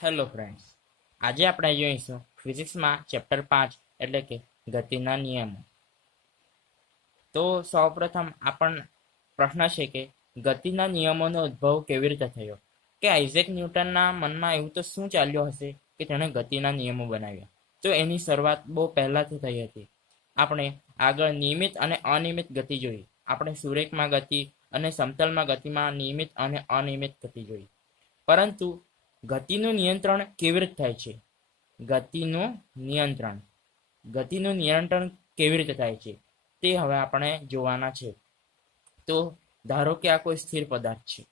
Hello friends, આજે આપણે જોઈશું ફિઝિક્સમાં ચેપ્ટર 5 એટલે કે ગતિના નિયમો. તો સૌપ્રથમ પ્રશ્ન છે કે ગતિના નિયમોનો ઉદ્ભવ કેવી રીતે થયો, કે આઇઝેક ન્યૂટનના મનમાં એવું તો શું ચાલ્યું હશે કે તેણે ગતિના નિયમો બનાવ્યા. તો એની શરૂઆત બહુ પહેલાથી થઈ હતી. આપણે આગળ નિયમિત અને અનિયમિત ગતિ જોઈ. આપણે સુરેખમાં ગતિ અને સમતલમાં ગતિમાં નિયમિત અને અનિયમિત ગતિ જોઈ. પરંતુ ગતિનું નિયંત્રણ કેવી રીતે થાય છે? ગતિનું નિયંત્રણ કેવી રીતે થાય છે તે હવે આપણે જોવાના છે. તો ધારો કે આ કોઈ સ્થિર પદાર્થ છે.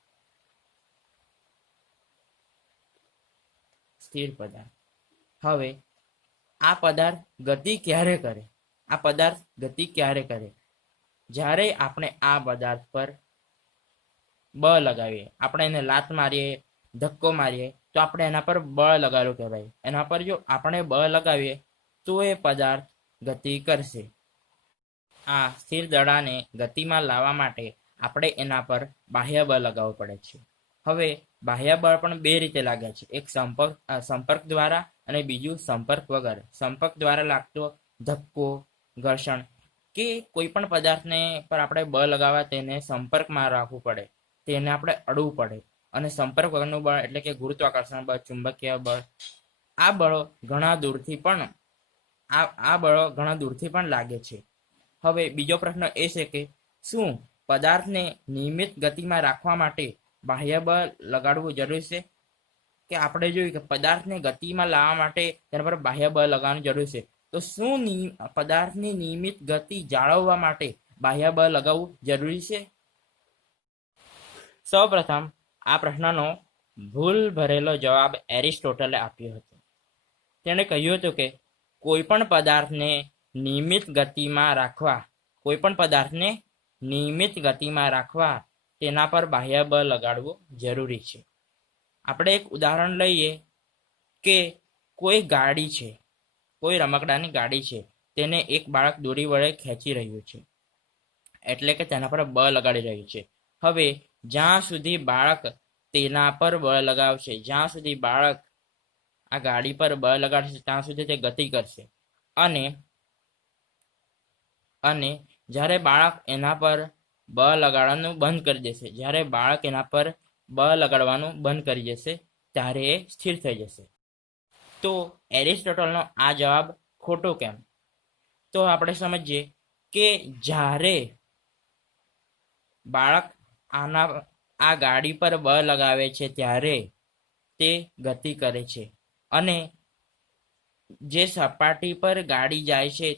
હવે આ પદાર્થ ગતિ ક્યારે કરે? જ્યારે આપણે આ પદાર્થ પર બળ લગાવીએ, આપણે એને લાત મારીએ, ધક્કો મારીએ, તો આપણે એના પર બળ લગાવેલું કહેવાય. એના પર જો આપણે બળ લગાવીએ તો એ પદાર્થ ગતિ કરશે. આ સ્થિર દડાને ગતિમાં લાવવા માટે આપણે એના પર બાહ્ય બળ લગાવવું પડે છે. હવે બાહ્ય બળ પણ બે રીતે લાગે છે, એક સંપર્ક દ્વારા અને બીજું સંપર્ક વગર. સંપર્ક દ્વારા લાગતો ધક્કો, ઘર્ષણ કે કોઈ પણ પદાર્થને પર આપણે બળ લગાવવા તેને સંપર્કમાં રાખવું પડે, તેને આપણે અડવું પડે. અને સંપર્ક વગરનું બળ એટલે કે ગુરુત્વાકર્ષણ બળ, ચુંબકીય બળ, આ બળો ઘણા દૂરથી પણ લાગે છે. હવે બીજો પ્રશ્ન એ છે કે શું પદાર્થને નિયમિત ગતિમાં રાખવા માટે બાહ્ય બળ લગાડવું જરૂરી છે? કે આપણે જોયું કે પદાર્થને ગતિમાં લાવવા માટે તેના પર બાહ્ય બળ લગાવવાની જરૂર છે. તો શું પદાર્થની નિયમિત ગતિ જાળવવા માટે બાહ્ય બળ લગાવવું જરૂરી છે? સૌપ્રથમ આ પ્રશ્નનો ભૂલ ભરેલો જવાબ એરિસ્ટોટલે આપ્યો હતો. તેણે કહ્યું હતું કે કોઈ પણ પદાર્થને નિયમિત ગતિમાં રાખવા તેના પર બાહ્ય બળ લગાડવું જરૂરી છે. આપણે એક ઉદાહરણ લઈએ કે કોઈ રમકડાની ગાડી છે, તેને એક બાળક દોરી વડે ખેંચી રહ્યું છે, એટલે કે તેના પર બળ લગાડી રહ્યું છે. હવે જ્યાં સુધી બાળક તેના પર બળ લગાવશે, જ્યાં સુધી બાળક આ ગાડી પર બળ લગાડશે ત્યાં સુધી તે ગતિ કરશે. અને જ્યારે બાળક એના પર બળ લગાડવાનું બંધ કરી દેશે ત્યારે એ સ્થિર થઈ જશે. તો એરિસ્ટોટલનો આ જવાબ ખોટો કેમ? તો આપણે સમજીએ કે જ્યારે બાળક આ ગાડી પર બળ લગાવે છે ત્યારે તે ગતિ કરે છે, અને જે સપાટી પર ગાડી જાય છે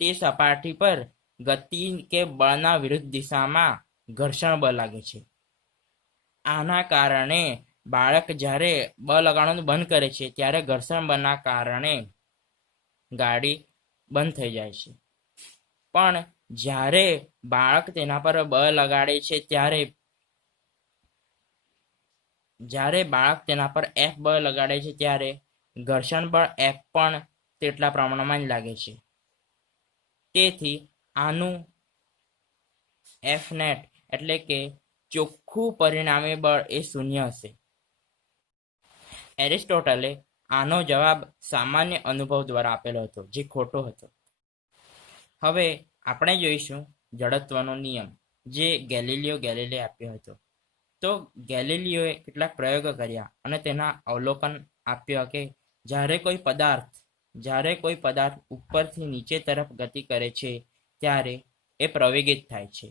તે સપાટી પર ગતિ કે બળના વિરુદ્ધ દિશામાં ઘર્ષણ બળ લાગે છે. આના કારણે બાળક જ્યારે બળ લગાડવાનું બંધ કરે છે ત્યારે ઘર્ષણ બળના કારણે ગાડી બંધ થઈ જાય છે. પણ જ્યારે બાળક તેના પર બળ લગાડે છે F બળ લગાડે છે ત્યારે ઘર્ષણ બળ F પણ તેટલા પ્રમાણમાં જ લાગે છે. તેથી આનું F નેટ એટલે કે ચોખ્ખું પરિણામી બળ એ શૂન્ય હશે. એરિસ્ટોટલે આનો જવાબ સામાન્ય અનુભવ દ્વારા આપેલો હતો, જે ખોટો હતો. હવે આપણે જોઈશું જડત્વનો નિયમ, જે ગેલિલિયો ગેલિલે આપ્યો હતો. તો ગેલિલિયોએ કેટલાક પ્રયોગો કર્યા અને તેના અવલોકન આપ્યો કે જ્યારે કોઈ પદાર્થ ઉપરથી નીચે તરફ ગતિ કરે છે ત્યારે એ પ્રવેગિત થાય છે.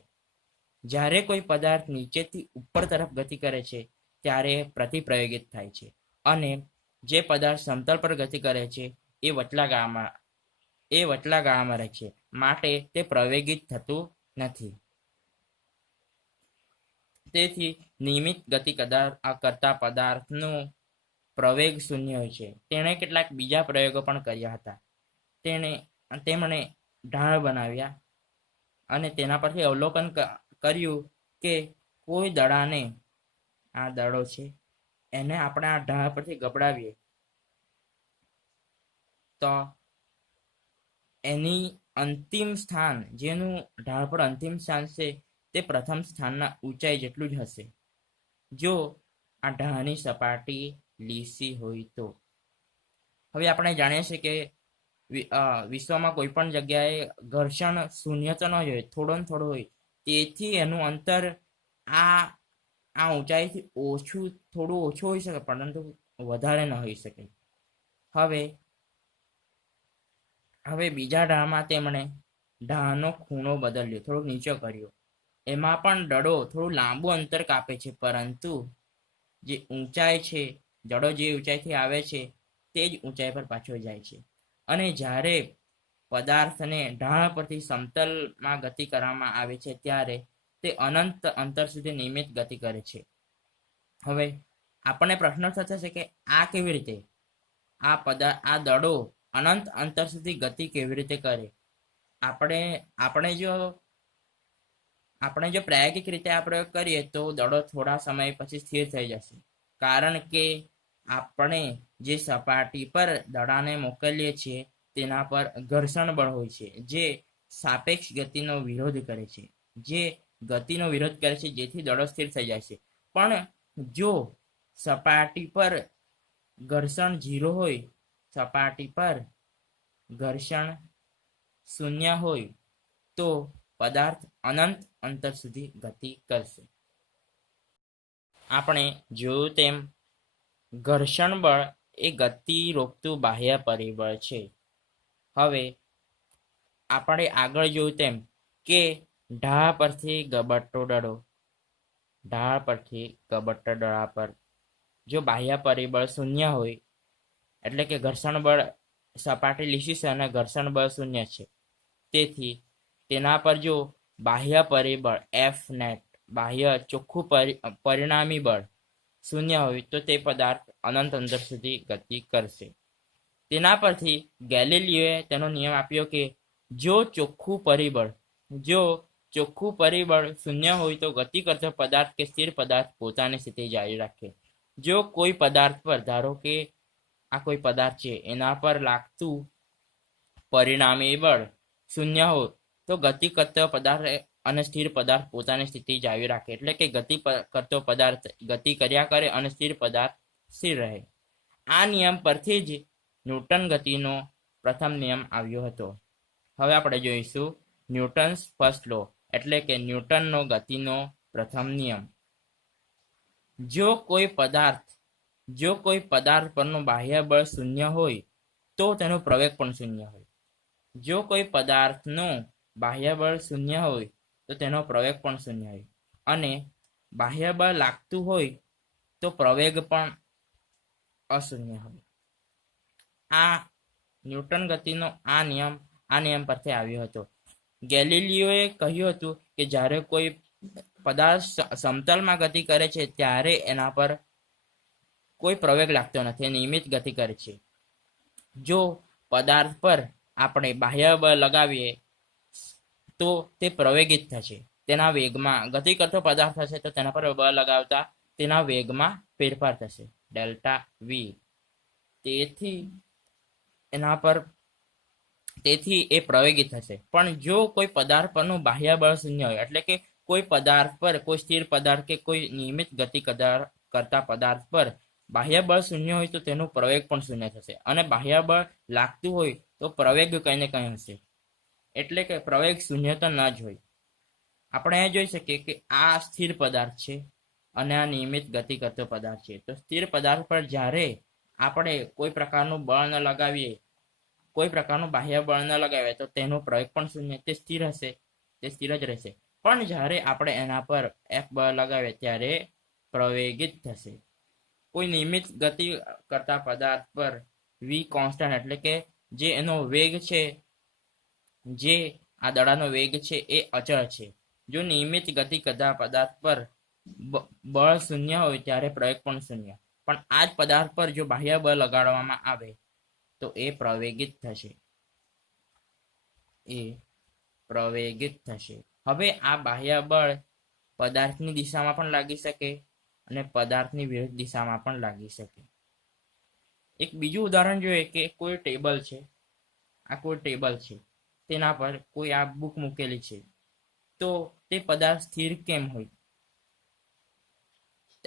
જ્યારે કોઈ પદાર્થ નીચેથી ઉપર તરફ ગતિ કરે છે ત્યારે એ પ્રતિપ્રવેગિત થાય છે. અને જે પદાર્થ સમતલ પર ગતિ કરે છે એ વચલા ગાળામાં રહે છે, માટે તે પ્રવેગિત થતું નથી. તેથી નિયમિત ગતિ કરતા પદાર્થનું પ્રવેગ શૂન્ય હોય છે. તેણે કેટલાક બીજા પ્રયોગો પણ કર્યા હતા. તેમણે ઢાળ બનાવ્યા અને તેના પરથી અવલોકન કર્યું કે કોઈ દડાને, આ દડો છે, એને આપણે આ ઢાળ પરથી ગબડાવીએ તો એની અંતિમ સ્થાન, જેનું ઢાળ પર અંતિમ સ્થાન છે, તે પ્રથમ સ્થાનના ઊંચાઈ જેટલું જ હશે. જો આ ઢાળની સપાટી લીસી હોય તો. હવે આપણે જાણીએ છીએ કે વિશ્વમાં કોઈ પણ જગ્યાએ ઘર્ષણ શૂન્ય તો ન જ હોય, થોડો ને થોડો હોય. તેથી એનું અંતર આ આ ઊંચાઈથી થોડું ઓછું હોઈ શકે, પરંતુ વધારે ન હોઈ શકે. હવે બીજા ઢાળમાં તેમણે ઢાળનો ખૂણો બદલ્યો, થોડોક નીચો કર્યો. એમાં પણ દડો થોડું લાંબુ અંતર કાપે છે, પરંતુ જે ઊંચાઈ છે, દડો જે ઊંચાઈથી આવે છે તે જ ઊંચાઈ પર પાછો જાય છે. અને જ્યારે પદાર્થને ઢાળ પરથી સમતલમાં ગતિ કરવામાં આવે છે ત્યારે તે અનંત અંતર સુધી નિયમિત ગતિ કરે છે. હવે આપણને પ્રશ્ન થશે છે કે આ કેવી રીતે, આ દડો અનંત અંતર સુધી ગતિ કેવી રીતે કરે? આપણે જો પ્રાયોગિક રીતે આ પ્રયોગ કરીએ તો દડો થોડા સમય પછી સ્થિર થઈ જશે, કારણ કે આપણે જે સપાટી પર દડાને મોકલીએ છીએ તેના પર ઘર્ષણ બળ હોય છે, જે સાપેક્ષ ગતિનો વિરોધ કરે છે, જેથી દડો સ્થિર થઈ જાય છે. પણ જો સપાટી પર ઘર્ષણ 0 હોય, સપાટી પર ઘર્ષણ શૂન્ય હોય, તો પદાર્થ અનંત અંતર સુધી ગતિ કરશે. આપણે જોયું તેમ ઘર્ષણ બળ એ ગતિ રોકતું બાહ્ય પરિબળ છે. હવે આપણે આગળ જોયું તેમ કે ઢાળ પરથી ગબડતો દડા પર જો બાહ્ય પરિબળ શૂન્ય હોય, એટલે કે ઘર્ષણ બળ સપાટી લીસી છે અને ઘર્ષણ બળ શૂન્ય છે, તેથી તેના પર જો બાહ્ય પરિબળ એફ નેટ, બાહ્ય ચોખ્ખું પરિણામી બળ શૂન્ય હોય તો તે પદાર્થ અનંત અંતર સુધી ગતિ કરશે. તેના પરથી ગેલિલિયોએ તેનો નિયમ આપ્યો કે જો ચોખ્ખું પરિબળ શૂન્ય હોય તો ગતિ કરતો પદાર્થ કે સ્થિર પદાર્થ પોતાની સ્થિતિ જાળવી રાખે. જો કોઈ પદાર્થ પર, ધારો કે આ કોઈ પદાર્થ છે, એના પર લાગતું પરિણામી બળ શૂન્ય હોય તો ગતિ કરતો પદાર્થ અને સ્થિર પદાર્થ પોતાની સ્થિતિ જાળવી રાખે, એટલે કે ગતિ કરતો પદાર્થ ગતિ કર્યા કરે અને સ્થિર પદાર્થ સ્થિર રહે. આ નિયમ પરથી જ ન્યૂટન ગતિનો પ્રથમ નિયમ આવ્યો હતો. હવે આપણે જોઈશું ન્યૂટન્સ ફર્સ્ટ લો, એટલે કે ન્યૂટનનો ગતિનો પ્રથમ નિયમ. જો કોઈ પદાર્થ પરનું બાહ્ય બળ શૂન્ય હોય તો તેનો પ્રવેગ પણ શૂન્ય હોય. જો કોઈ પદાર્થનું બાહ્ય બળ શૂન્ય હોય તો તેનો પ્રવેગ પણ શૂન્ય હોય, અને બાહ્ય બળ લાગતું હોય તો પ્રવેગ પણ અશૂન્ય હોય. આ ન્યૂટન ગતિનો આ નિયમ પરથી આવ્યો હતો. ગેલિલિયોએ કહ્યું હતું કે જ્યારે કોઈ પદાર્થ સમતલમાં ગતિ કરે છે ત્યારે એના પર કોઈ પ્રવેગ લાગતો નથી, નિયમિત ગતિ કરે છે. જો પદાર્થ પર આપણે બાહ્ય બળ લગાવીએ તો તે પ્રવેગિત થશે, તેના વેગમાં, ગતિ કરતો પદાર્થ હશે તો તેના પર બળ લગાવતા તેના વેગમાં ફેરફાર થશે, ડેલ્ટા વી. તેથી એ પ્રવેગિત થશે. પણ જો કોઈ પદાર્થ પરનું બાહ્ય બળ શૂન્ય હોય, એટલે કે કોઈ પદાર્થ પર, કોઈ સ્થિર પદાર્થ કે કોઈ નિયમિત ગતિ કરતા પદાર્થ પર બાહ્ય બળ શૂન્ય હોય તો તેનું પ્રવેગ પણ શૂન્ય થશે, અને બાહ્ય બળ લાગતું હોય તો પ્રવેગ કંઈ ને કંઈ હશે, એટલે કે પ્રવેગ શૂન્ય તો ન જ હોય. આપણે એ જોઈ શકીએ કે આ સ્થિર પદાર્થ છે અને આ નિયમિત ગતિ કરતો પદાર્થ છે. તો સ્થિર પદાર્થ પર જ્યારે આપણે કોઈ પ્રકારનું બળ ન લગાવીએ, કોઈ પ્રકારનું બાહ્ય બળ ન લગાવીએ તો તેનો પ્રવેગ પણ શૂન્ય, તે સ્થિર હશે, તે સ્થિર જ રહેશે. પણ જ્યારે આપણે એના પર એફ બળ લગાવીએ ત્યારે પ્રવેગિત થશે. કોઈ નિયમિત ગતિ કરતા પદાર્થ પર વી કોન્સ્ટન્ટ, એટલે કે જે એનો વેગ છે, જે આ દડાનો વેગ છે એ અચળ છે. જો નિયમિત ગતિ કરતા પદાર્થ પર બળ શૂન્ય હોય ત્યારે પ્રવેગ પણ શૂન્ય. પણ આ જ પદાર્થ પર જો બાહ્ય બળ લગાડવામાં આવે તો એ પ્રવેગિત થશે. હવે આ બાહ્ય બળ પદાર્થની દિશામાં પણ લાગી શકે અને પદાર્થની વિરુદ્ધ દિશામાં પણ લાગી શકે. એક બીજું ઉદાહરણ જોઈએ કે કોઈ ટેબલ છે, તેના પર કોઈ આ બુક મૂકેલી છે, તો તે પદાર્થ સ્થિર કેમ હોય?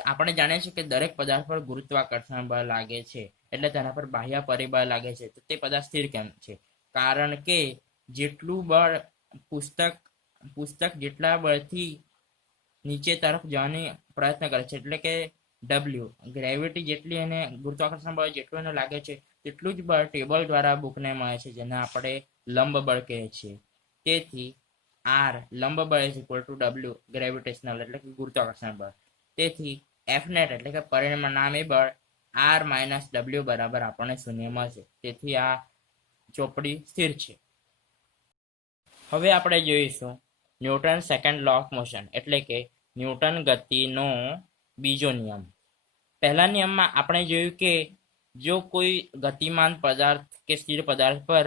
આપણે જાણીએ છીએ કે દરેક પદાર્થ પર ગુરુત્વાકર્ષણ બળ લાગે છે, એટલે તેના પર બાહ્ય પરિબળ લાગે છે. તો તે પદાર્થ સ્થિર કેમ છે? કારણ કે જેટલું બળ પુસ્તક જેટલા બળથી નીચે તરફ જવાની પ્રયત્ન કરે છે, એટલે કે ડબલ્યુ ગ્રેવિટી જેટલી એને ગુરુત્વાકર્ષણ બળ જેટલું એને લાગે છે તેટલું જ બળ ટેબલ દ્વારા બુકને મળે છે, જેને આપણે લંબ બળ કહીએ છીએ. તેથી આર લંબ બળ is equal two W gravitational એટલે કે ગુરુત્વાકર્ષણ બળ. તેથી એફ નેટ એટલે કે પરિણામી બળ આર માઇનસ ડબલ્યુ બરાબર આપણને શૂન્ય મળશે. તેથી આ ચોપડી સ્થિર છે. હવે આપણે જોઈશું Newton second law of motion એટલે કે ન્યૂટન ગતિનો બીજો નિયમ. પહેલા નિયમમાં આપણે જોયું કે જો કોઈ ગતિમાન પદાર્થ કે સ્થિર પદાર્થ પર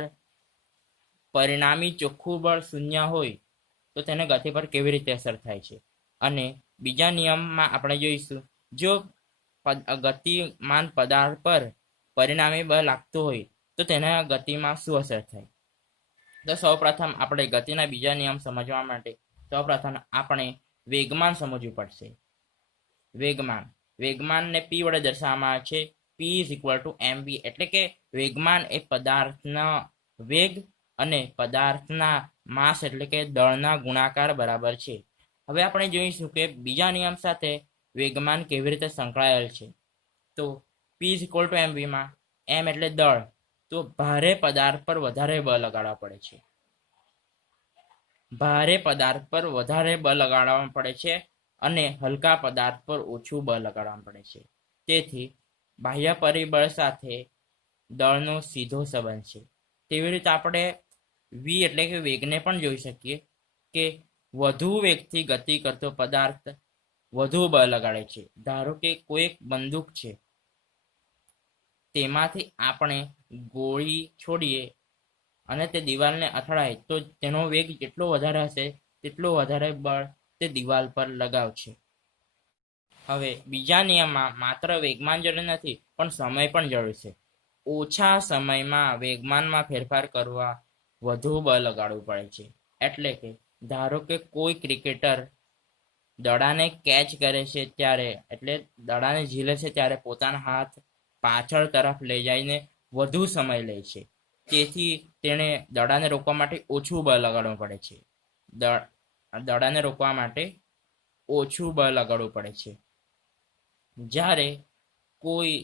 પરિણામી ચોખ્ખું બળ શૂન્ય હોય તો તેને ગતિ પર કેવી રીતે અસર થાય છે. અને બીજા નિયમમાં આપણે જોઈશું જો ગતિમાન પદાર્થ પર પરિણામી બળ લાગતું હોય તો તેના ગતિમાં શું અસર થાય. તો સૌપ્રથમ આપણે ગતિના બીજા નિયમ સમજવા માટે સૌપ્રથમ આપણે વેગમાન સમજવું પડશે. વેગમાનને p વડે દર્શાવવામાં આવે છે. p is equal two mv એટલે કે વેગમાન એ પદાર્થના વેગ અને પદાર્થના માસ એટલે કે દળના ગુણાકાર બરાબર છે. હવે આપણે જોઈશું કે બીજા નિયમ સાથે વેગમાન કેવી રીતે સંકળાયેલ છે. તો p is equal two mv માં m એટલે દળ, તો ભારે પદાર્થ પર વધારે બળ લગાડવા પડે છે. ભારે પદાર્થ પર વધારે બળ લગાડવા પડે છે અને હલકા પદાર્થ પર ઓછું બળ લગાડવા પડે છે. તેથી બાહ્ય પરિબળ સાથે દળનો સીધો સંબંધ છે. તેવી રીતે આપણે વી એટલે કે વેગને પણ જોઈ શકીએ કે વધુ વેગથી ગતિ કરતો પદાર્થ વધુ બળ લગાડે છે. ધારો કે કોઈ એક બંદૂક છે, તેમાંથી આપણે ગોળી છોડીએ અને તે દિવાલને અથડાય તો તેનો વેગ જેટલો વધારે હશે તેટલું વધારે બળ તે દિવાલ પર લગાવશે. હવે બીજા નિયમમાં માત્ર વેગમાન જરૂરી નથી પણ સમય પણ જરૂરી છે. ઓછા સમયમાં વેગમાનમાં ફેરફાર કરવા વધુ બળ લગાડવું પડે છે. એટલે કે ધારો કે કોઈ ક્રિકેટર દડાને કેચ કરે છે ત્યારે એટલે દડાને ઝીલે છે ત્યારે પોતાના હાથ પાછળ તરફ લઈ જઈને વધુ સમય લે છે. તેથી તેણે દડાને રોકવા માટે ઓછું બળ લગાડવું પડે છે. દડાને રોકવા માટે ઓછું બળ લગાડવું પડે છે. જ્યારે કોઈ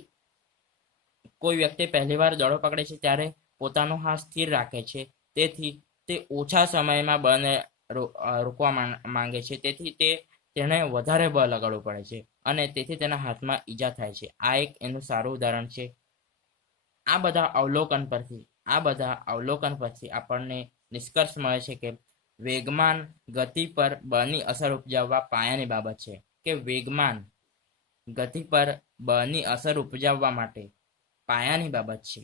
વ્યક્તિ પહેલી વાર દડો પકડે છે ત્યારે પોતાનો હાથ સ્થિર રાખે છે, તેથી તે ઓછા સમયમાં બળને રોકવા માંગે છે. તેથી તેને વધારે બળ લગાડવું પડે છે અને તેથી તેના હાથમાં ઈજા થાય છે. આ એક એનું સારું ઉદાહરણ છે. આ બધા અવલોકન પરથી આપણને નિષ્કર્ષ મળે છે કે વેગમાન ગતિ પર બળની અસર ઉપજાવવા પાયાની બાબત છે. કે વેગમાન ગતિ પર બળની અસર ઉપજાવવા માટે પાયાની બાબત છે.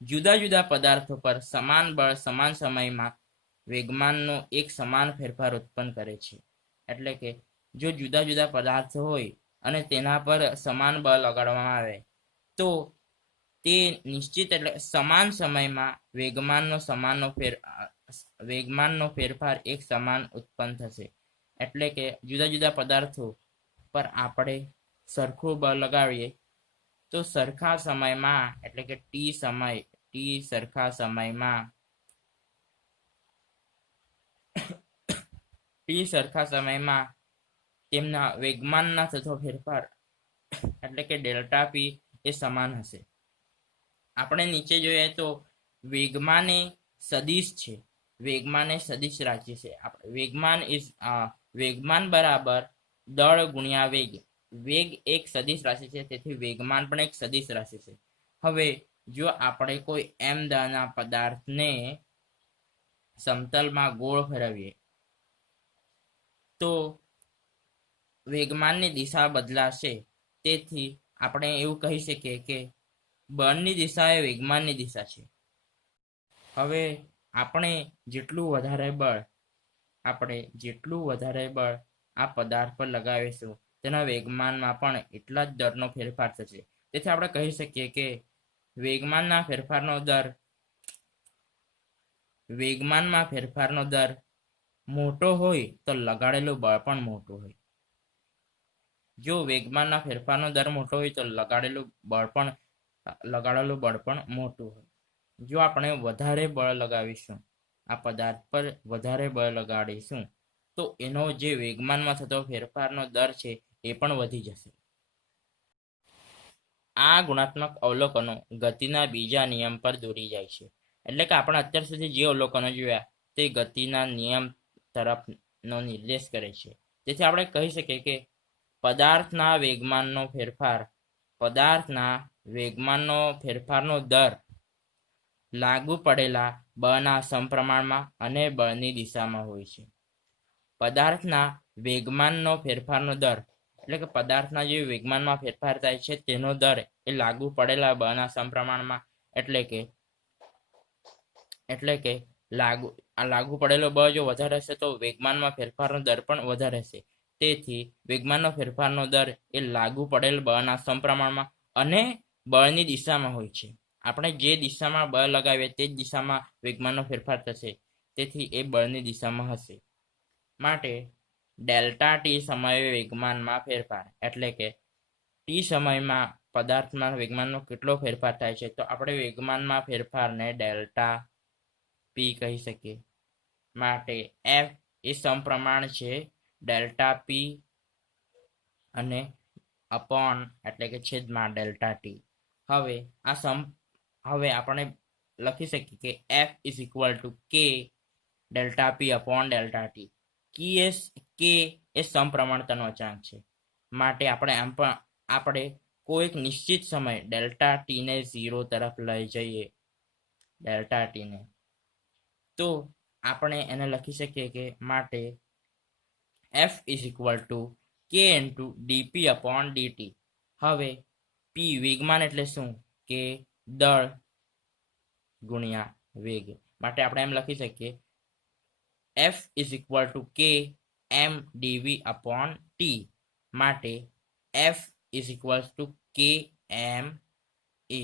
જુદા જુદા પદાર્થો પર સમાન બળ સમાન સમયમાં વેગમાનનો એક સમાન ફેરફાર ઉત્પન્ન કરે છે. એટલે કે જો જુદા જુદા પદાર્થો હોય અને તેના પર સમાન બળ લગાડવામાં આવે તો તે નિશ્ચિત એટલે સમાન સમયમાં વેગમાનનો ફેરફાર એક સમાન ઉત્પન્ન થશે. એટલે કે જુદા જુદા પદાર્થો પર આપણે સરખું બળ લગાવીએ તો સરખા સમયમાં એટલે કે ટી સરખા સમયમાં તેમના વેગમાનના થતો ફેરફાર એટલે કે ડેલ્ટા પી એ સમાન હશે. આપણે નીચે જોઈએ તો વેગમાન એ સદિશ રાશિ છે. વેગમાન બરાબર દળ ગુણ્યા વેગ. વેગ એક સદિશ રાશિ છે, તેથી વેગમાન પણ એક સદિશ રાશિ છે. હવે જો આપણે કોઈ એમ દળના પદાર્થને સમતલમાં ગોળ ફેરવીએ તો વેગમાનની દિશા બદલાશે. તેથી આપણે એવું કહી શકીએ કે બળની દિશા એ વેગમાનની દિશા છે. હવે આપણે જેટલું વધારે બળ આ પદાર્થ પર લગાવીશું તેના વેગમાનમાં પણ એટલા જ દરનો ફેરફાર થશે. તેથી આપણે કહી શકીએ કે વેગમાનમાં ફેરફારનો દર મોટો હોય તો લગાડેલું બળ પણ મોટું હોય. જો વેગમાનના ફેરફારનો દર મોટો હોય તો લગાડેલું બળ પણ મોટું હોય. જો આપણે વધારે બળ લગાવીશું, આ પદાર્થ પર વધારે બળ લગાડીશું, તો એનો જે વેગમાનમાં થતો ફેરફારનો દર છે એ પણ વધી જશે. આ ગુણાત્મક અવલોકનો ગતિના બીજા નિયમ પર દોરી જાય છે. એટલે કે આપણે અત્યાર સુધી જે અવલોકનો જોયા તે ગતિના નિયમ તરફનો નિર્દેશ કરે છે. તેથી આપણે કહી શકીએ કે પદાર્થના વેગમાનનો ફેરફારનો દર લાગુ પડેલા બળના સમપ્રમાણમાં અને બળની દિશામાં હોય છે. પદાર્થના વેગમાનનો ફેરફારનો દર એટલે કે પદાર્થના જે વેગમાનમાં ફેરફાર થાય છે તેનો દર એ લાગુ પડેલા બળના સમપ્રમાણમાં એટલે કે લાગુ પડેલો બળ જો વધારે હશે તો વેગમાનમાં ફેરફારનો દર પણ વધારે હશે. તેથી વેગમાનનો ફેરફારનો દર એ લાગુ પડેલ બળના સમપ્રમાણમાં અને બળની દિશામાં હોય છે. આપણે જે દિશામાં બળ લગાવીએ તે જ દિશામાં વેગમાનનો ફેરફાર થશે. તેથી એ બળની દિશામાં હશે. માટે ડેલ્ટા ટી સમયે વેગમાનમાં ફેરફાર એટલે કે ટી સમયમાં પદાર્થમાં વેગમાનનો કેટલો ફેરફાર થાય છે તો આપણે વેગમાનમાં ફેરફારને ડેલ્ટા પી કહી શકીએ. માટે એફ એ સમપ્રમાણ છે ડેલ્ટા પી અને અપોન એટલે કે છેદમાં ડેલ્ટા ટી. હવે આપણે લખી શકીએ કે એફ ઇઝ ઇક્વલ ટુ કે ડેલ્ટા પી અપોન ડેલ્ટા ટી. કે એ સમપ્રમાણતાનો અચળાંક છે. માટે આપણે કોઈક નિશ્ચિત સમય ડેલ્ટા ટી ને 0 તરફ લઈ જઈએ ડેલ્ટા ટી ને, તો આપણે એને લખી શકીએ કે માટે F is equal to k into DP upon DT. હવે પી વેગમાન એટલે શું કે દળ ગુણ્યા વેગ. માટે આપણે એમ લખી શકીએ F is equal to K M D V upon T. માટે F is equal to K M A.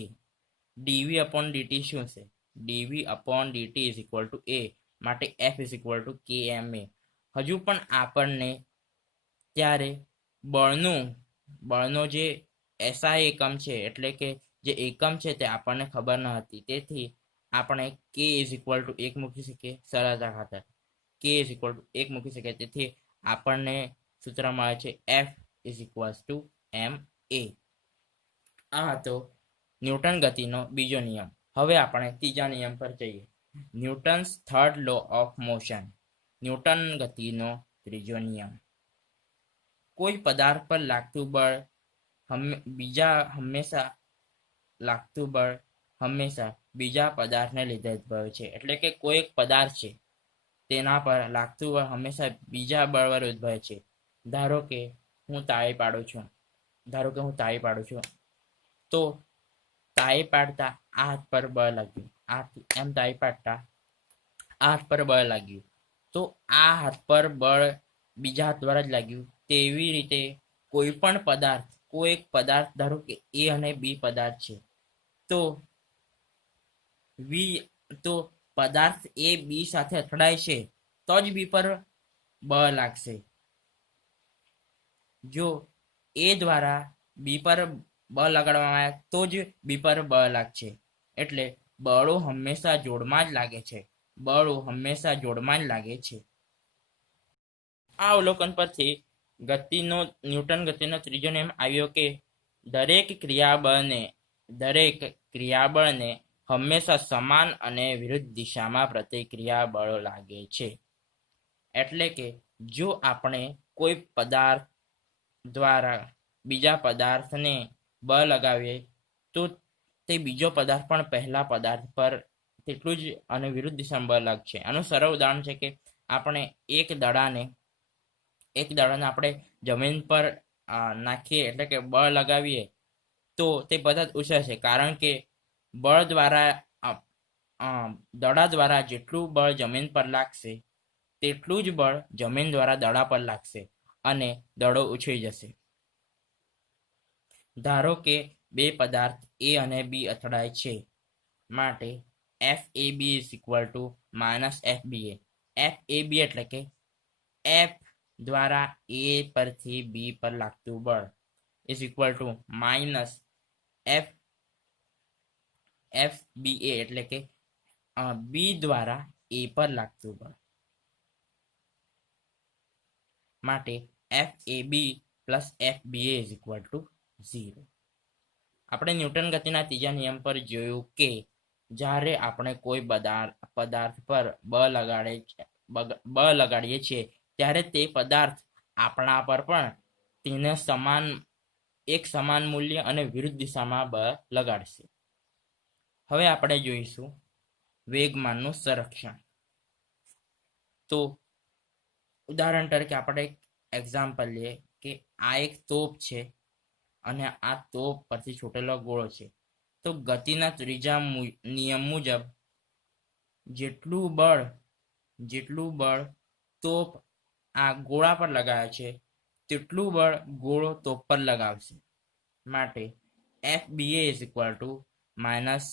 D V upon D T શું છે? D V upon D T is equal to A. માટે F is equal to K M એ. હજુ પણ આપણને ત્યારે બળનો જે એસઆઈ એકમ છે એટલે કે જે એકમ છે તે આપણને ખબર ન હતી. તેથી આપણે કે ઇઝ ઇક્વલ ટુ 1 મૂકી શકીએ સરળતા ખાતર. કે ઇઝ ઇક્વલ ટુ 1 મૂકી શકીએ. તેથી આપણને સૂત્ર મળે છે એફ ઇઝ ઇક્વલ ટુ એમ એ. આ હતો ન્યૂટન ગતિનો બીજો નિયમ. હવે આપણે ત્રીજા નિયમ પર જઈએ. Newton's third law of motion. Newton ગતિનો ત્રીજો નિયમ. કોઈ પદાર્થ પર લાગતું બળ હંમેશા બીજા પદાર્થને લીધે ઉદ્ભવે છે. એટલે કે કોઈ એક પદાર્થ છે તેના પર લાગતું બળ હંમેશા બીજા બળ વડે ઉદ્ભવે છે. ધારો કે હું તાળી પાડું છું તો તાળી પાડતા આ હાથ પર બળ લાગ્યું. તાળી પાડતા આ હાથ પર બળ લાગ્યું તો આ હાથ પર બળ બીજા હાથ દ્વારા જ લાગ્યું. તેવી રીતે કોઈ એક પદાર્થ ધારો કે એ અને બી પદાર્થ છે તો પદાર્થ એ બી સાથે અથડાય છે તો જ બી પર બળ લાગશે. જો એ દ્વારા બી પર બળ લગાડવામાં આવે તો જ બી પર બળ લાગશે. એટલે બળો હંમેશા જોડમાં જ લાગે છે. આ અવલોકન પરથી ન્યૂટન ગતિનો ત્રીજો નિયમ આવ્યો કે દરેક ક્રિયાબળને હંમેશા સમાન અને વિરુદ્ધ દિશામાં પ્રતિક્રિયા બળો લાગે છે. એટલે કે જો આપણે કોઈ પદાર્થ દ્વારા બીજા પદાર્થને બળ લગાવીએ તો તે બીજો પદાર્થ પણ પહેલા પદાર્થ પર તેટલું જ અને વિરુદ્ધ દિશામાં બળ લાગશે. આનું સરળ ઉદાહરણ છે કે આપણે એક દડાને આપણે જમીન પર નાખીએ એટલે કે બળ લગાવીએ તો તે પદાર્થ ઉછળશે. કારણ કે દડા દ્વારા જેટલું બળ જમીન પર લાગશે તેટલું જ બળ જમીન દ્વારા દડા પર લાગશે અને દડો ઉછળી જશે. ધારો કે બે પદાર્થ એ અને બી અથડાય છે. માટે F A B is equal to minus F B A. F A B એટલે કે એફ દ્વારા એ પરથી બી પર લાગતું બળ is equal to minus F F B A એટલે કે બી દ્વારા એ પર લાગતું બળ માટે F A B plus F B A is equal to 0. આપણે ન્યૂટન ગતિના ત્રીજા નિયમ પર જોયું કે જ્યારે આપણે કોઈ પદાર્થ પર બળ લગાડીએ છીએ ત્યારે તે પદાર્થ આપણા પર પણ તેને એક સમાન મૂલ્ય અને વિરુદ્ધ દિશામાં બળ લગાડશે. હવે આપણે જોઈશું વેગમાનનું સંરક્ષણ. તો ઉદાહરણ તરીકે આપણે એક એક્ઝામ્પલ લઈએ કે આ એક તોપ છે અને આ તોપ પરથી છૂટેલો ગોળો છે. તો ગતિના ત્રીજા નિયમ મુજબ જેટલું બળ તોપ આ ગોળા પર લગાવે છે તેટલું બળ ગોળો તોપ પર લગાવશે. માટે F B A is equal to minus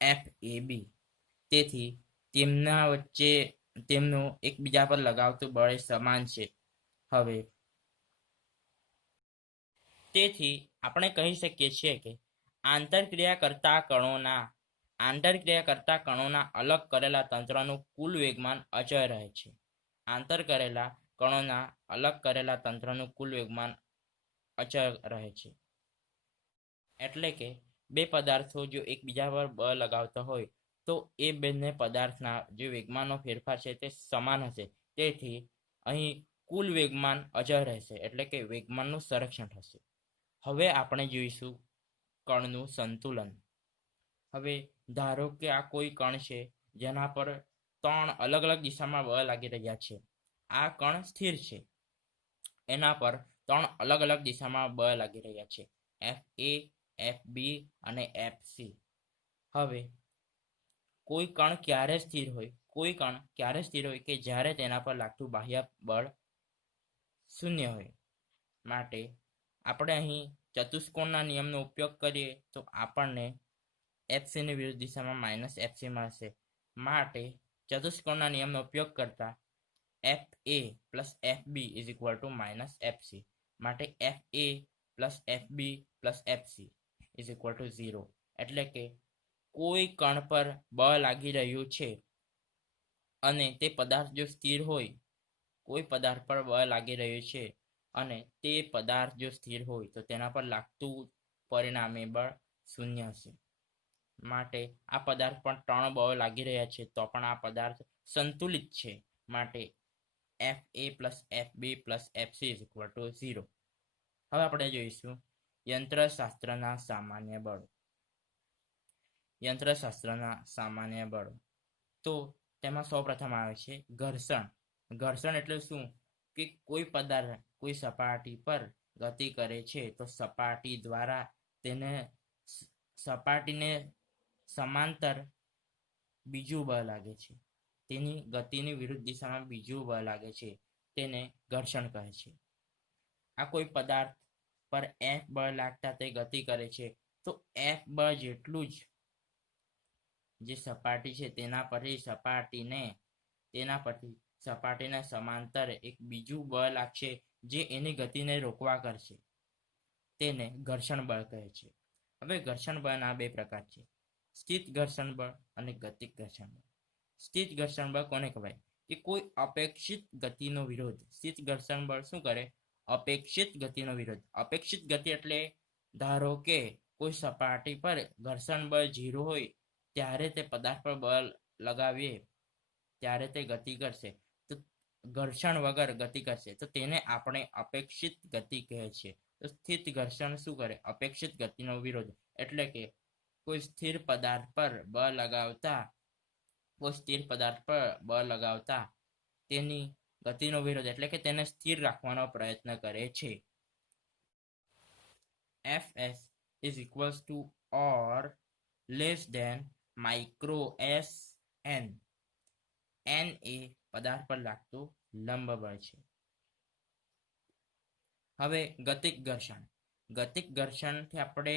F A B. તેથી તેમના વચ્ચે તેમનું એકબીજા પર લગાવતું બળ સમાન છે. હવે તેથી આપણે કહી શકીએ છીએ કે આંતરક્રિયા કરતા કણોના અલગ કરેલા તંત્રનું કુલ વેગમાન અચળ રહે છે. આંતર કરેલા કણોના અલગ કરેલા તંત્રનું કુલ વેગમાન અચળ રહે છે. એટલે કે બે પદાર્થો જો એકબીજા પર બળ લગાવતા હોય તો એ બંને પદાર્થના જે વેગમાનનો ફેરફાર છે તે સમાન હશે. તેથી અહીં કુલ વેગમાન અચળ રહેશે એટલે કે વેગમાનનું સંરક્ષણ થશે. હવે આપણે જોઈશું કણનું સંતુલન. હવે ધારો કે આ કોઈ કણ છે જેના પર 3 અલગ અલગ દિશામાં બળ લાગી રહ્યા છે. આ કણ સ્થિર છે, એના પર 3 અલગ અલગ દિશામાં બળ લાગી રહ્યા છે, એફ એ, એફ બી અને એફ સી. હવે કોઈ કણ ક્યારે સ્થિર હોય કે જ્યારે તેના પર લાગતું બાહ્ય બળ 0 હોય. માટે આપણે અહીં ચતુષ્કોણના નિયમનો ઉપયોગ કરીએ તો આપણને એફસી ની વિરુદ્ધ દિશામાં માઇનસ એફસી મળશે. માટે ચતુષ્કોણના નિયમનો ઉપયોગ કરતા F A plus F B is equal to minus F C. માટે F A plus F B plus F C is equal to 0. એટલે કે કોઈ કણ પર બળ લાગી રહ્યું છે અને તે પદાર્થ જો સ્થિર હોય, કોઈ પદાર્થ પર બળ લાગી રહ્યું છે અને તે પદાર્થ જો સ્થિર હોય તો તેના પર લાગતું પરિણામી બળ 0 હશે. માટે આ પદાર્થ પર 3 બળ લાગી રહ્યા છે તો પણ આ પદાર્થ સંતુલિત છે. માટે F A plus F B plus F C is equal to 0. હવે આપણે જોઈશું યંત્રશાસ્ત્રના સામાન્ય બળો. તો તેમાં સૌપ્રથમ આવે છે ઘર્ષણ. ઘર્ષણ એટલે શું કે કોઈ પદાર્થ કોઈ સપાટી પર ગતિ કરે છે તો સપાટી દ્વારા સપાટીને સમાંતર બીજું બળ લાગે છે, તેની ગતિની વિરુદ્ધ દિશામાં બીજું બળ લાગે છે, તેને ઘર્ષણ કહે છે. આ કોઈ પદાર્થ પર એફ બળ લાગતા તે ગતિ કરે છે તો એફ બળ જેટલું જ જે સપાટી છે તેના પરથી સપાટીને સમાંતર એક બીજું બળ લાગશે જે એની ગતિને રોકવા કરશે, તેને ઘર્ષણ બળ કહે છે. હવે ઘર્ષણ બળના 2 પ્રકાર છે, સ્થિત ઘર્ષણ બળ અને ગતિક ઘર્ષણ બળ. સ્થિત ઘર્ષણ બળ કોને કહેવાય કે કોઈ અપેક્ષિત ગતિનો વિરોધ. સ્થિત ઘર્ષણ બળ શું કરે? અપેક્ષિત ગતિનો વિરોધ. અપેક્ષિત ગતિ એટલે ધારો કે કોઈ સપાટી પર ઘર્ષણ બળ 0 હોય ત્યારે તે પદાર્થ પર બળ લગાવીએ ત્યારે તે ગતિ કરશે, તો ઘર્ષણ વગર ગતિ કરશે તો તેને આપણે અપેક્ષિત ગતિ કહે છે. તો સ્થિત ઘર્ષણ શું કરે? અપેક્ષિત ગતિનો વિરોધ. એટલે કે કોઈ સ્થિર પદાર્થ પર બળ લગાવતા તેની ગતિનો વિરોધ એટલે કે તેને સ્થિર રાખવાનો પ્રયત્ન કરે છે. Fs is equals to or less than micro s n. n એ પદાર્થ પર લાગતું લંબ બળ છે. હવે ગતિક ઘર્ષણથી આપણે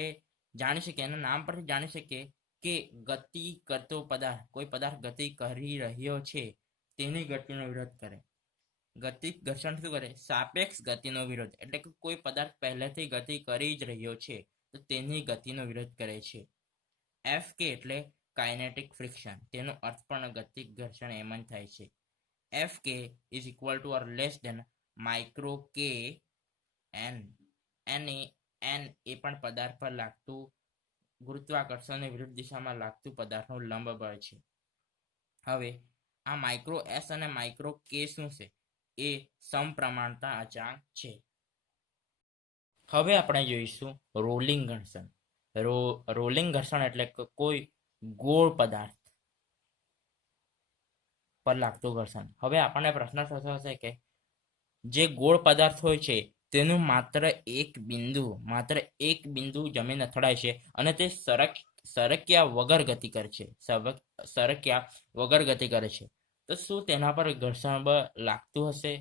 જાણી શકીએ, એના નામ પરથી જાણી શકીએ કે ગતિ કરતો કોઈ પદાર્થ ગતિ કરી રહ્યો છે તેની ગતિનો વિરોધ કરે. ગતિક ઘર્ષણ શું કરે? સાપેક્ષ ગતિનો વિરોધ, એટલે કે કોઈ પદાર્થ પહેલેથી ગતિ કરી જ રહ્યો છે તો તેની ગતિનો વિરોધ કરે છે. એફ કે એટલે કાઇનેટિક ફ્રિક્શન, તેનો અર્થ પણ ગતિક ઘર્ષણ એમ જ થાય છે. F K is equal to or less than micro K N. N એ પણ પદાર્થ પર લાગતું ગુરુત્વાકર્ષણને વિરુદ્ધ દિશામાં લાગતું પદાર્થનું લંબ બળ છે. હવે આ માઇક્રો એસ અને માઇક્રો કે શું છે? એ સમપ્રમાણતા અચળાંક છે. હવે આપણે જોઈશું રોલિંગ ઘર્ષણ. રોલિંગ ઘર્ષણ એટલે કે કોઈ ગોળ પદાર્થ પર લાગતું ઘર્ષણ. હવે આપણને પ્રશ્ન થતો હશે કે જે ગોળ પદાર્થ હોય છે તેનું માત્ર એક બિંદુ જમીન અથડાય છે અને તે સરક્યા વગર ગતિ કરે છે. સરક્યા વગર ગતિ કરે છે તો શું તેના પર ઘર્ષણ બળ લાગતું હશે?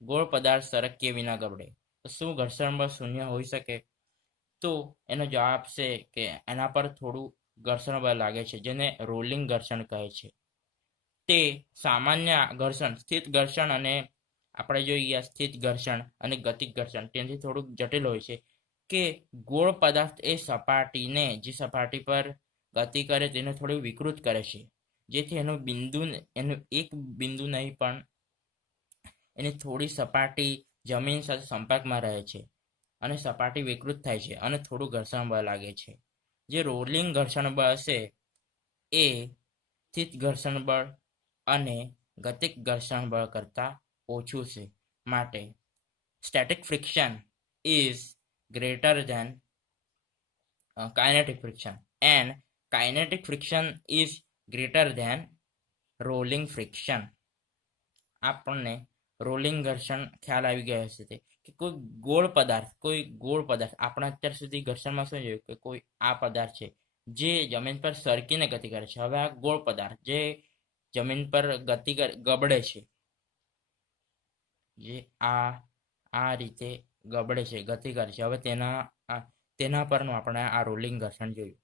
ગોળ પદાર્થ સરક્ય વિના ગબડે તો શું ઘર્ષણ બળ શૂન્ય હોઈ શકે? તો એનો જવાબ છે કે એના પર થોડું ઘર્ષણ બળ લાગે છે, જેને રોલિંગ ઘર્ષણ કહે છે. તે સામાન્ય ઘર્ષણ, સ્થિત ઘર્ષણ અને આપણે જોઈએ સ્થિત ઘર્ષણ અને ગતિક ઘર્ષણ તેનાથી થોડુંક જટિલ હોય છે કે ગોળ પદાર્થ એ સપાટીને, જે સપાટી પર ગતિ કરે તેને થોડી વિકૃત કરે છે, જેથી એનું એક બિંદુ નહીં પણ એની થોડી સપાટી જમીન સાથે સંપર્કમાં રહે છે અને સપાટી વિકૃત થાય છે અને થોડું ઘર્ષણ બળ લાગે છે. જે રોલિંગ ઘર્ષણ બળ છે એ સ્થિત ઘર્ષણ બળ અને ગતિક ઘર્ષણ બળ કરતા ઓછું છે. માટે static friction is greater than kinetic friction and kinetic friction is greater than rolling friction. આપણને રોલિંગ ઘર્ષણ ખ્યાલ આવી ગયો હશે કે કોઈ ગોળ પદાર્થ આપણે અત્યાર સુધી ઘર્ષણમાં શું જોયું કે કોઈ આ પદાર્થ છે જે જમીન પર સરકીને ગતિ કરે છે. હવે આ ગોળ પદાર્થ જે જમીન પર ગબડે છે, જે આ રીતે ગબડે છે, ગતિ કરે છે, હવે તેના પરનું આપણે આ રોલિંગ ઘર્ષણ જોયું.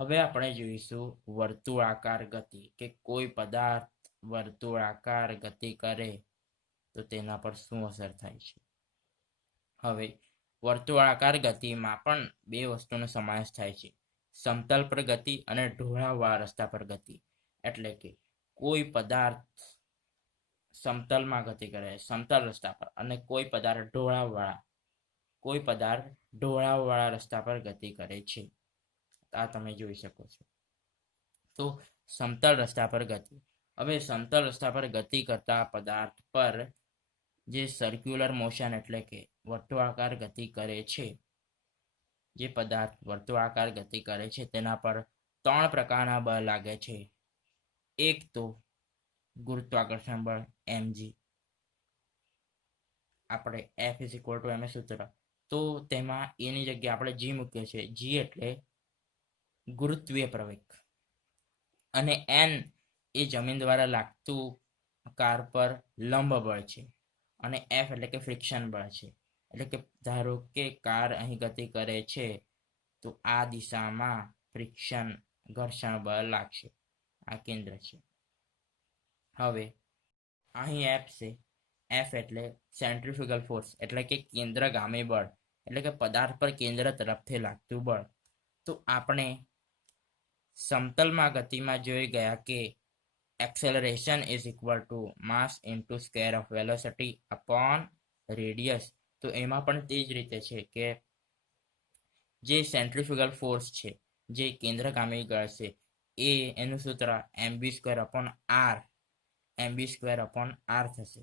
હવે આપણે જોઈશું વર્તુળાકાર ગતિ, કે કોઈ પદાર્થ વર્તુળાકાર ગતિ કરે તો તેના પર શું અસર થાય છે. હવે વર્તુળાકાર ગતિમાં પણ બે વસ્તુનો સમાવેશ થાય છે, સમતલ પર ગતિ અને ઢોળાવવાળા રસ્તા પર ગતિ. એટલે કે કોઈ પદાર્થ સમતલમાં ગતિ કરે સમતલ રસ્તા પર અને કોઈ પદાર્થ ઢોળાવવાળા રસ્તા પર ગતિ કરે છે. આ તમે જોઈ શકો છો. તો સમતલ રસ્તા પર ગતિ. હવે સમતલ રસ્તા પર ગતિ કરતા પદાર્થ પર જે સર્ક્યુલર મોશન એટલે કે વર્તુળાકાર ગતિ કરે છે, જે પદાર્થ વર્તુળાકાર ગતિ કરે છે તેના પર 3 પ્રકારના બળ લાગે છે. એક તો ગુરુત્વાકર્ષણ બળ mg, આપણે F ઇઝ ઇક્વલ ટુ એમ સૂત્ર, તો તેમાં એની જગ્યાએ આપણે g મૂકીએ છીએ. g એટલે ગુરુત્વીય પ્રવેગ અને n એ જમીન દ્વારા લાગતું કાર પર લંબ બળ છે અને F એટલે કે ફ્રિક્શન બળ છે. એટલે કે ધારો કે કાર અહીં ગતિ કરે છે તો આ દિશામાં ફ્રિક્શન ઘર્ષણ બળ લાગશે. આ કેન્દ્ર છે. હવે અહીં F છે. F એટલે સેન્ટ્રીફ્યુગલ ફોર્સ એટલે કે કેન્દ્રગામી બળ, એટલે કે પદાર્થ પર કેન્દ્ર તરફથી લાગતું બળ. તો આપણે સમતલમાં ગતિમાં જોઈ ગયા કે acceleration is equal to mass into square of velocity upon radius. તો એમાં પણ તે જ રીતે છે કે જે સેન્ટ્રીફ્યુગલ ફોર્સ છે, જે કેન્દ્રગામી બળ છે, એનું સૂત્ર mv² થશે,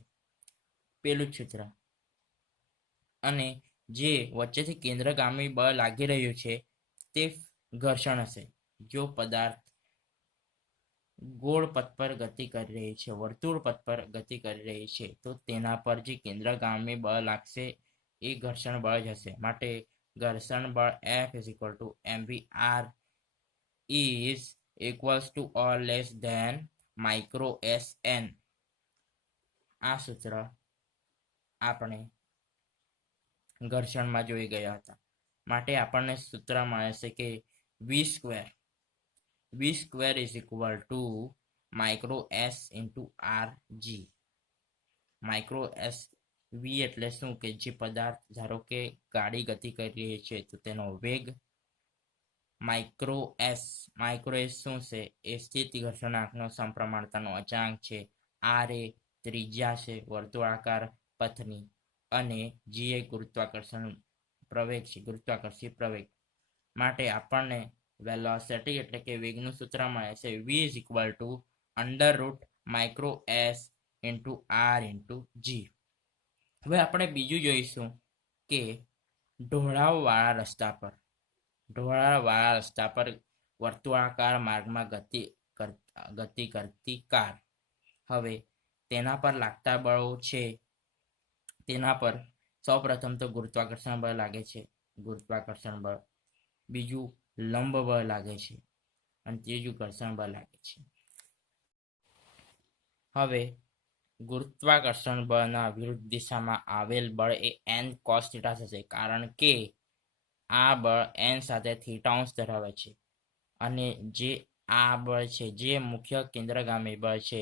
પેલું જ સૂત્ર. અને જે વચ્ચેથી કેન્દ્રગામી બળ લાગી રહ્યું છે તે ઘર્ષણ હશે. જો પદાર્થ ગોળ પથ પર ગતિ કરી રહી છે, વર્તુળ પથ પર ગતિ કરી રહી છે, તો તેના પર જે કેન્દ્રગામી બળ લાગશે એ ઘર્ષણ બળ જ હશે. માટે ઘર્ષણ બળ F is equal to mvr is equals to or less than micro sn. આ સૂત્ર આપણે ઘર્ષણમાં જોઈ ગયા હતા. માટે આપણને સૂત્ર મળે છે કે v² is equal to micro s into rg. Micro S V એટલે શું કે જે પદાર્થ ધારો કે ગાડી ગતિ કરી રહી છે તો તેનો વેગ. માઇક્રો એસ શું છે એ સ્થિત ઘર્ષણાંકનો સમપ્રમાણતાનો અચળાંક છે. આર એ ત્રિજ્યા છે વર્તુળાકાર પથની અને જી એ ગુરુત્વાકર્ષણ પ્રવેગ છે ગુરુત્વાકર્ષી પ્રવેગ. માટે આપણને વેલોસિટી એટલે કે વેગનું સૂત્ર મળે છે V is equal to under root micro S into R into G. હવે આપણે બીજું જોઈશું કે ઢોળાવવાળા રસ્તા પર વર્તુળાકાર માર્ગમાં ગતિ કરતી કાર. હવે તેના પર લાગતા બળો છે. તેના પર સૌપ્રથમ તો ગુરુત્વાકર્ષણ બળ લાગે છે, ગુરુત્વાકર્ષણ બળ. બીજું લંબ બળ લાગે છે અને ત્રીજું ઘર્ષણ બળ લાગે છે. હવે ગુરુત્વાકર્ષણ બળના વિરુદ્ધ દિશામાં આવેલ બળ એ n cos થીટા થશે, કારણ કે આ બળ n સાથે થીટા અંશ ધરાવે છે અને જે આ બળ છે જે મુખ્ય કેન્દ્રગામી બળ છે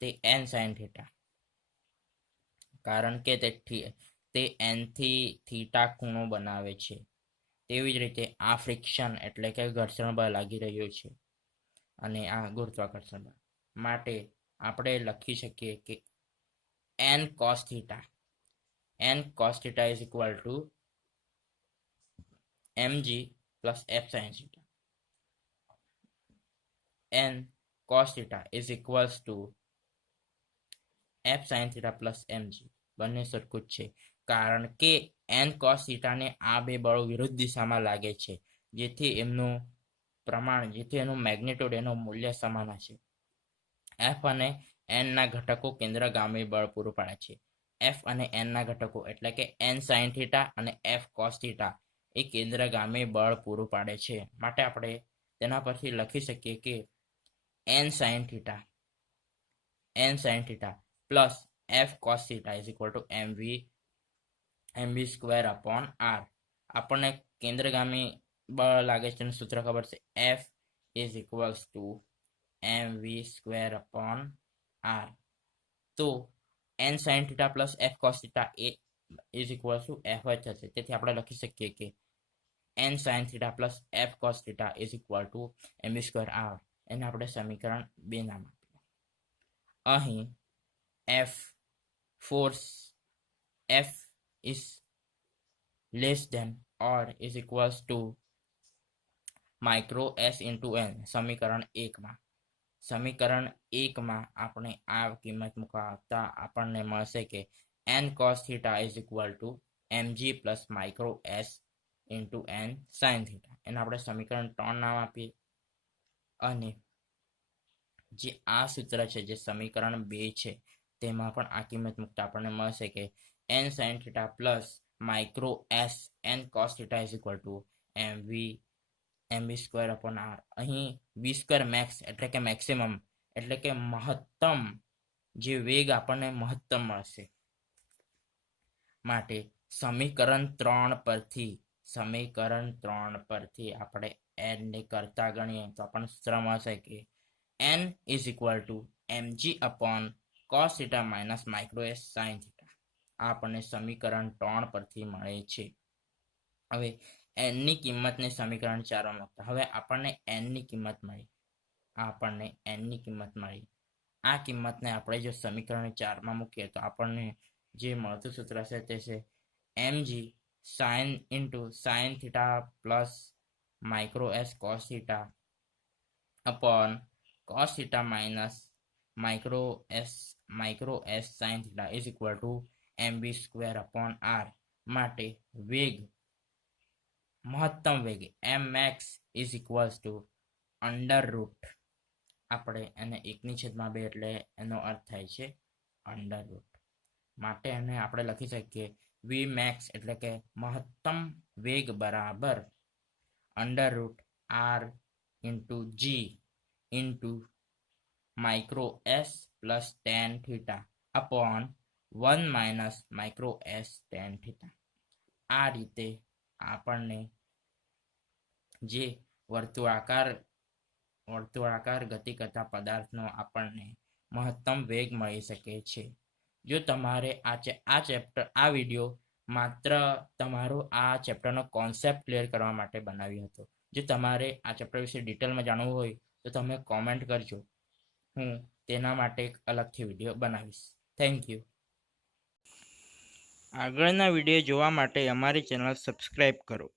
તે n sin થીટા, કારણ કે તે n થી થીટા ખૂણો બનાવે છે. તેવી જ રીતે આ ફ્રિક્શન એટલે કે ઘર્ષણ બળ લાગી રહ્યું છે અને આ ગુરુત્વાકર્ષણ બળ. માટે આપણે લખી શકીએ કે n cos theta is equal two mg plus f sin theta. n cos theta is equals to f sin theta plus mg. બંને સરખું જ છે, કારણ કે n cos થીટાને આ બે બળો વિરુદ્ધ દિશામાં લાગે છે, જેથી એનું મેગ્નિટ્યુડ એનું મૂલ્ય સમાન હશે. f અને n ના ઘટકો કેન્દ્રગામી બળ પૂરું પાડે છે. f અને n ના ઘટકો એટલે કે n sin થીટા અને f cos થીટા એ કેન્દ્રગામી બળ પૂરું પાડે છે. માટે આપણે તેના પરથી લખી શકીએ કે n sin theta plus f cos theta is equal two mv square upon r. આપણને કેન્દ્રગામી બળ લાગે છે સૂત્ર ખબર છે, f is equals to mv square upon r. તો n sin theta plus f cos theta is equals to f જ થશે. તેથી આપણે લખી શકીએ કે n sin theta plus f cos theta is equal two mv square r. એને આપણે સમીકરણ 2 નામ આપીએ. અહીં force F is less than or is equals to micro s into n. સમીકરણ 1 માં આપણે આ કિંમત મૂકતા આપણને મળશે કે n cos theta is equal to mg plus micro s into n sin theta. એને આપણે સમીકરણ 3 નામ આપીએ. અને જે આ સૂત્ર છે જે સમીકરણ 2 છે તેમાં પણ આ કિંમત મૂકતા આપણને મળશે કે n sin theta plus micro s n cos theta is equal two mv square upon r. અહીં v સ્ક્વેર મેક્સ એટલે કે મેક્સિમમ એટલે કે મહત્તમ જે વેગ આપણને મહત્તમ મળશે. માટે સમીકરણ 3 પરથી આપણે n ને કરતા ગણીએ તો આપણને સૂત્ર મળશે કે n is equal two mg upon cos theta minus micro s sin theta. આ આપણને સમીકરણ 3 પરથી મળે છે. હવે n ની કિંમતને સમીકરણ 4 માં મૂકતા હવે આપણને n ની કિંમત મળી. આ કિંમતને આપણે જો સમીકરણ 4 માં મૂકીએ તો આપણને જે મળતું સૂત્ર છે તે છે mg sin theta plus micro s cos theta upon cos theta minus micro s sin theta is equal two mv square upon r. માટે મહત્તમ વેગ mx is equals to under route, આપણે એને 1/2 એટલે એનો અર્થ થાય છે અંડર રૂટ. માટે એને આપણે લખી શકીએ vmax એટલે કે મહત્તમ વેગ બરાબર under route r into g into micro s plus tan theta upon 1 minus micro s tan theta. આ રીતે આપણને જે વર્તુળાકાર ગતિ કરતા પદાર્થનો આપણને મહત્તમ વેગ મળી શકે છે. જો તમારે આ વિડીયો માત્ર તમારો આ ચેપ્ટરનો કોન્સેપ્ટ ક્લિયર કરવા માટે બનાવ્યો હતો. જો તમારે આ ચેપ્ટર વિશે ડિટેલમાં જાણવું હોય તો તમે કોમેન્ટ કરજો. હું તેના માટે એક અલગથી વિડીયો બનાવીશ. Thank you. આગળના વિડીયો જોવા માટે અમારી ચેનલ સબસ્ક્રાઈબ કરો.